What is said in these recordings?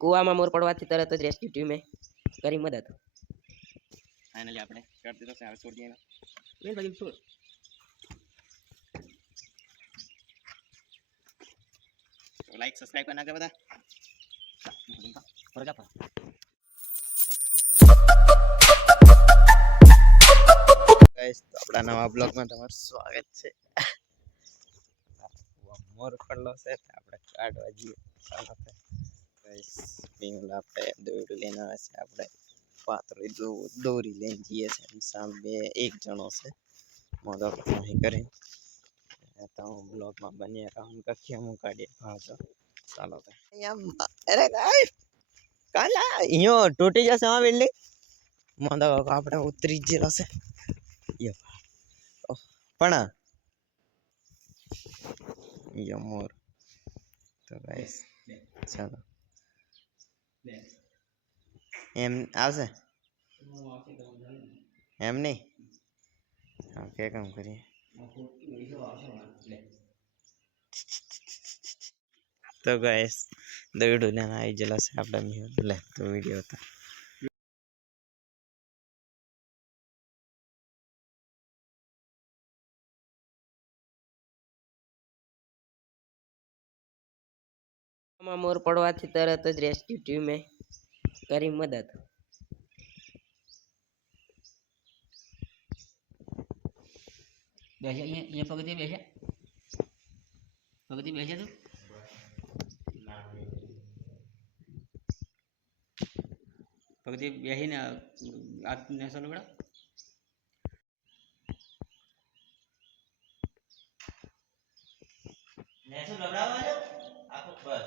કૂવામાં મોર પડવાથી તરત જ રેસ્ક્યુ ટીમે કરી મદદ. ફાઇનલી આપણે કરી દીધો છે, હવે છોડી દઈએ મેં ભાઈ છોડ લાઈક સબસ્ક્રાઇબ કરી નાખજો બધા. ફરજા પર ગાઈસ, તો આપણા નવા બ્લોગમાં તમારું સ્વાગત છે. મોર પડલો છે, આપણે કાઢવા જઈએ. ગાઈસ, પીંગલ આપણે દોરી લઈને આવે છે, આપણે પાતળી દોરી લઈને જઈએ છીએ. સામે એક જણો છે, મોદો નહીં કરી તો બ્લોગમાં બની રહો. કખિયા હું કાઢીએ ભાજો. ચાલો અરે ગાઈસ, કાલા અહીંયા તૂટી જશે આ બિલ્ડિંગ. મોદો આપણે ઉતરી જ જશે પણ મોર. તો ગાઈસ ચાલો એમ આવશે એમ નહીં. ઓકે, કામ કરીએ. તો ગાઈસ દોડું લેને આવી ગયેલા છે આપણે. લે તો વિડીયો હતા. કૂવામાં મોર પડવાથી તરત જ રેસ્ક્યુ ટીમે કરી મદદ. બેસે અહીંયા પગથી બેસે તું પગથી બેસીને આ નેસો લો બેડા. નેસો લબડાવા છે આખો બસ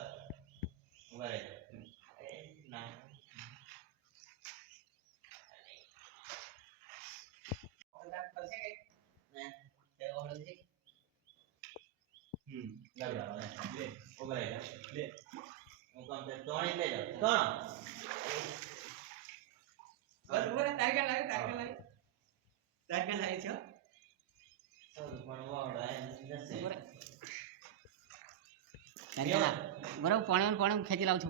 ઉભા રહેજો. ના ઓલા કરશે કે ને તે ઓલા છે. લબડાવા લે ઉભા રહેજો. લે હું કામ છે તોણી લઈ જાવ કોણ બરોબર તાકે લાગે છો તો પણ વાડા જશે બરાબર. પાણી ખેંચી લાવ છો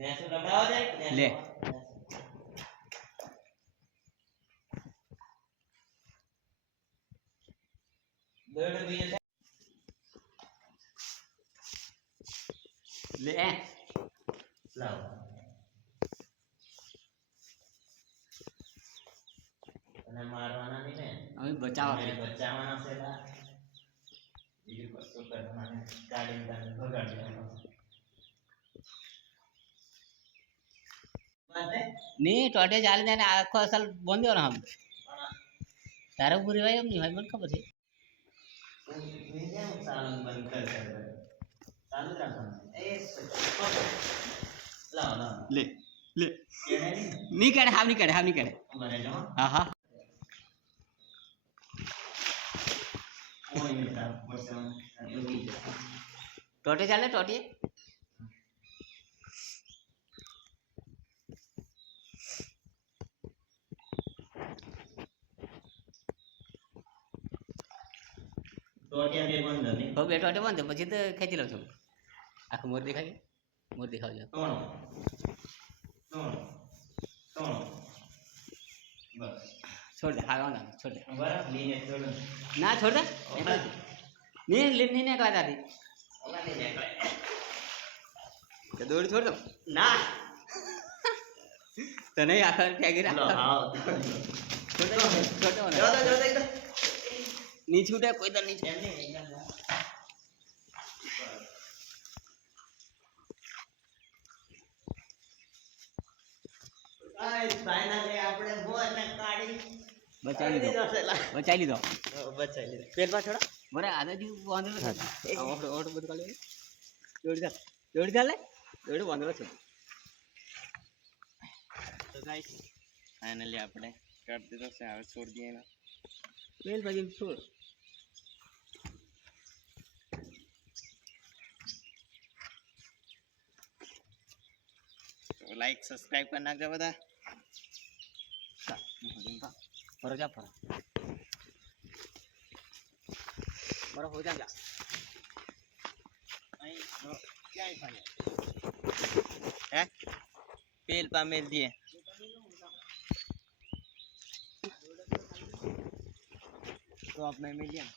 નેસો લબડાવા દે લે. દોડ બીજે લે લાવ. અને મારવાના નહીં ને, હવે બચાવવાના છે. બીજું કશું કરવાના ગાડીને ભગાડી દેવાનું નહીં. ટોટે ચાલી જાય ને આખો અસલ બંધ દેવાનો. હમ તારે પૂરી ભાઈ એમ નહીં હોય મને ખબર છે. લે લે નહીં કાઢે હાવ નહીં કાઢે. હા હા ટોટે ચાલે ટોટે બે ટોટે બંધ પછી તો ખેંચી લઉં છું. આખું મોર દેખાય મોર દેખાવજો. છોડ દે હા છોડ દે ના છોડ દે નહીં નીકળા તારી દોડી છોડ દો ના તો નહીં આખા ટેગી નહીં છૂટે કોઈ દર નહીં. બચાવી લીધો પેલમાં થોડા બરે આદા વાંધો બધું કાઢી દોડી ચાલે વાંધો છે. તો ગાઈસ ફાઇનલી આપણે કરી દીધો છે, હવે છોડી દઈએ એના પેલ પછી છોડ. લાઈક સબસ્ક્રાઇબ કરી નાખજો બધા. ફરો જા ફરો હો જા અહીં ક્યાંય હે પેલ પામેલ દીએ तो आप में मिलियन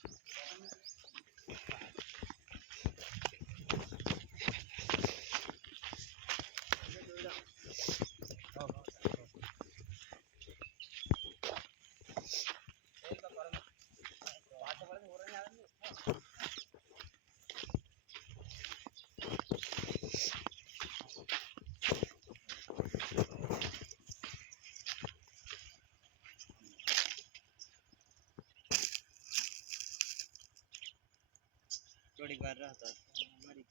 थोड़ी बार रहा था हमारी